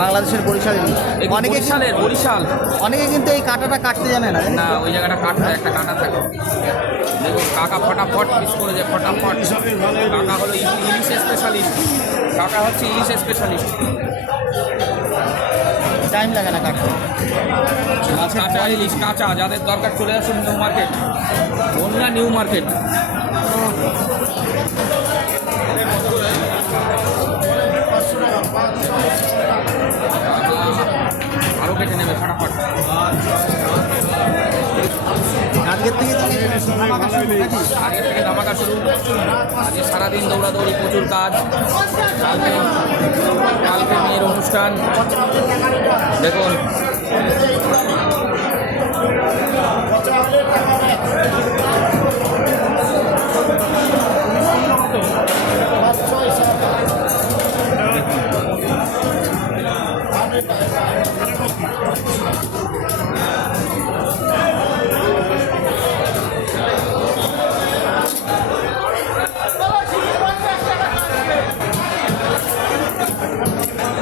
বাংলাদেশের বরিশাল অনেকে বরিশাল অনেকে কিন্তু এই কাঁটাটা কাটতে জানে না। না, ওই জায়গাটা কাটতে একটা কাঁটা থাকে। দেখুন কাকা ফটাফট পিস করে যায়, ফটাফট। কাকা হলো ইলিশ স্পেশালিস্ট, কাকা হচ্ছে ইলিশ স্পেশালিস্ট। টাইম লাগে না কাটতে। কাঁচা ইলিশ, কাঁচা। যাদের দরকার চলে আসুন নিউ মার্কেট, বন্যা নিউ মার্কেট। আরও কেটে নেবে ফটাফট। আজকের থেকে ধামাকা শুরু। আজকে সারাদিন দৌড়াদৌড়ি, প্রচুর কাজ। কালকে মেয়ের অনুষ্ঠান দেখুন।